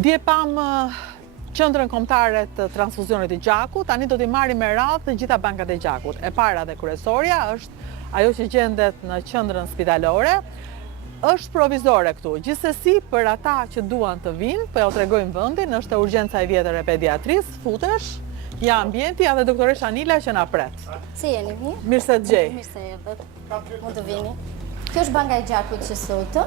Dje pam qendrën kombëtare të transfuzionit të gjakut, tani do t'i marrim me radhë të gjitha bankat e gjakut. E para dhe kryesorja është ajo që gjendet në qendrën spitalore, është provizore këtu. Gjithsesi për ata që duan të vinë, po ja u tregojmë vendin, është urgjenca e vjetër e pediatrisë, futesh, ja ambienti edhe doktoresha Anila që na pret. Si jeni mirë? Mirë se të gjej. Mirë se erdhët. Mund të vini. Kjo është banka e gjakut që sot,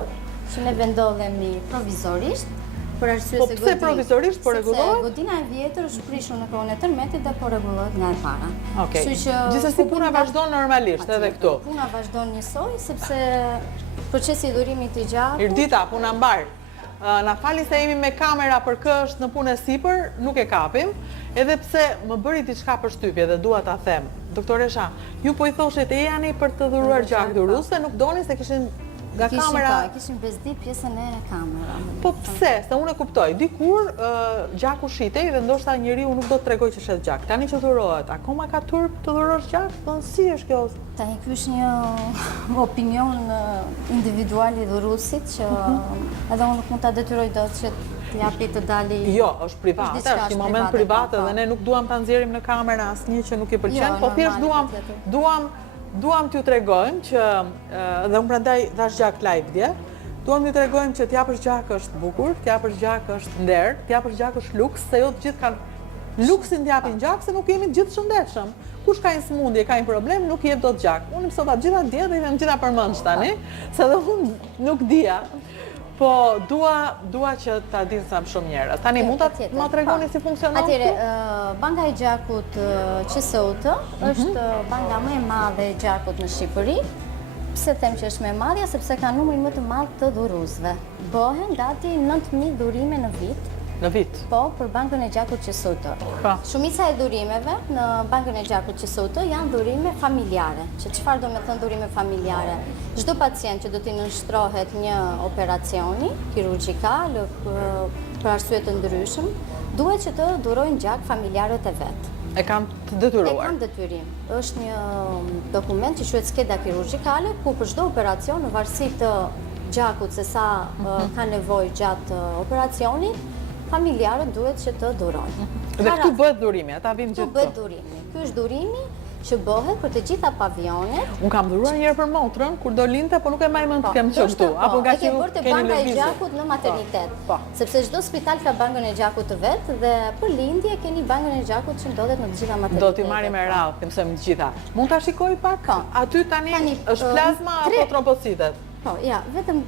që ne vendodhemi provizorisht. Po pse provizorisht po rregullohet? Sepse godina e vjetër është prishur në kohën e tërmetit dhe po rregullohet nga e para. Okej. Gjithsesi puna vazhdon normalisht edhe këtu. Puna vazhdon njësoj sepse procesi i dhurimit të gjaku. Irdita, puna mbar. Na fali se jemi me kamera për kë është në punë sipër, nuk e kapim, edhe pse më bëri diçka përshtypje dhe dua ta them. Doktoresha, ju po i thoshit e jani për të dhuruar gjak dhuruese, nuk doni se kishin nga kamera... Kishin bezdit pjesën e kamera. Po pse? Se unë e kuptoj. Dikur gjaku shitej dhe ndoshta njeriu nuk do të tregoj që shet gjak. Tani që dhurohet, akoma ka turp të dhurosh gjak? Po si është kjo? Tani ky është një opinion individual i dhuruesit që edhe unë nuk mund ta detyroj dot që t'japi të dali. Jo, është private, është një moment privat dhe ne nuk duam ta nxjerrim në kamera asnjë që nuk i pëlqen, po thjesht duam t'ju tregojmë që, dhe unë prandaj thash gjak live dje, duam t'ju tregojmë që t'japësh gjak është bukur, t'japësh gjak është nder, t'japësh gjak është luks, se jo të gjithë kanë luksin t'japin gjak, se nuk jemi të gjithë shëndetshëm. Kush ka një smundje, ka një problem, nuk jep dot gjak. Unë mësoj ta gjitha dje dhe jam gjitha përmendsh tani, se dhe unë nuk dija. Po dua që ta dinë sa më shumë njerëz. Tani mund ta ma tregoni si funksionon? Atëre, banka e gjakut QSOT është banka më e madhe e gjakut në Shqipëri. Pse them që është më e madhja? Sepse ka numrin më të madh të dhuruesve. Bëhen gati 9000 dhurime në vit. Në vit? Po, për bankën e gjakut QSOT. Shumica e dhurimeve në bankën e gjakut QSOT janë dhurime familjare. Që çfarë do me thënë dhurime familjare? Çdo pacient që do t'i nënshtrohet një operacioni kirurgjikal për arsye të ndryshëm, duhet që të dhurojnë gjak familjarët e vet. E kam të detyruar. E kam detyrim. Është një dokument që quhet skeda kirurgjikale, ku për çdo operacion në varësi të gjakut se sa ka nevojë gjatë operacionit, familjarët duhet që të dhurojnë. Dhe këtu bëhet dhurimi, ata vinë gjithë këtu. Këtu bëhet dhurimi. Ky është dhurimi që bëhet për të gjitha pavionet. Unë kam dhuruar njëherë për motrën, kur do linte, po nuk e maj mend të kem qenë këtu. Apo nga që bërë te banka e gjakut në maternitet. Sepse çdo spital ka bankën e gjakut të vet dhe për lindje keni bankën e gjakut që ndodhet në të gjitha maternitetet. Do t'i marrim me radhë, të mësojmë të gjitha. Mund ta shikoj pak? Aty tani është plazma apo trombocitet? Po, ja, vetëm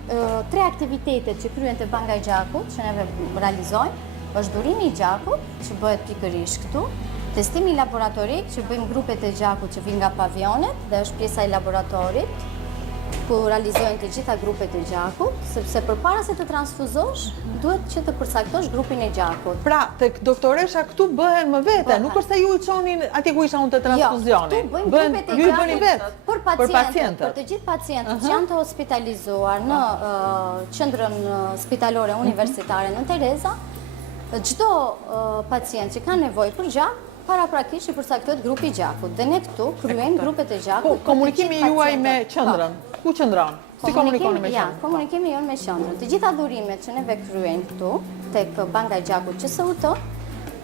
3 aktivitetet që kryen te banka e gjakut, që neve realizojmë, është dhurimi i gjakut, që bëhet pikërisht këtu, testimi laboratorik, që bëjmë grupet e gjakut që vinë nga pavionet, dhe është pjesa e laboratorit, ku realizojnë të gjitha grupet e gjakut, sepse përpara se të transfuzosh, duhet që të përcaktosh grupin e gjakut. Pra, tek doktoresha këtu bëhen më vete, nuk është se ju i çonin atje ku isha unë të transfuzioni. Jo, këtu bëjmë grupet e gjakut për pacientët, për të gjithë pacientët që janë të hospitalizuar në qendrën spitalore universitare në Tereza, çdo pacient që ka nevojë për gjak, paraprakisht i përcaktohet grupi i gjakut. Dhe ne këtu kryejmë grupet e gjakut. Po, komunikimi juaj me qendrën, ku qëndron? Si komunikoni me qendrën? Ja, komunikimi jonë me qendrën. Të gjitha dhurimet që neve kryejmë këtu, tek banka e gjakut QSOT,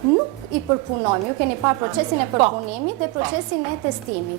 nuk i përpunojmë. Ju keni parë procesin e përpunimit dhe procesin e testimit.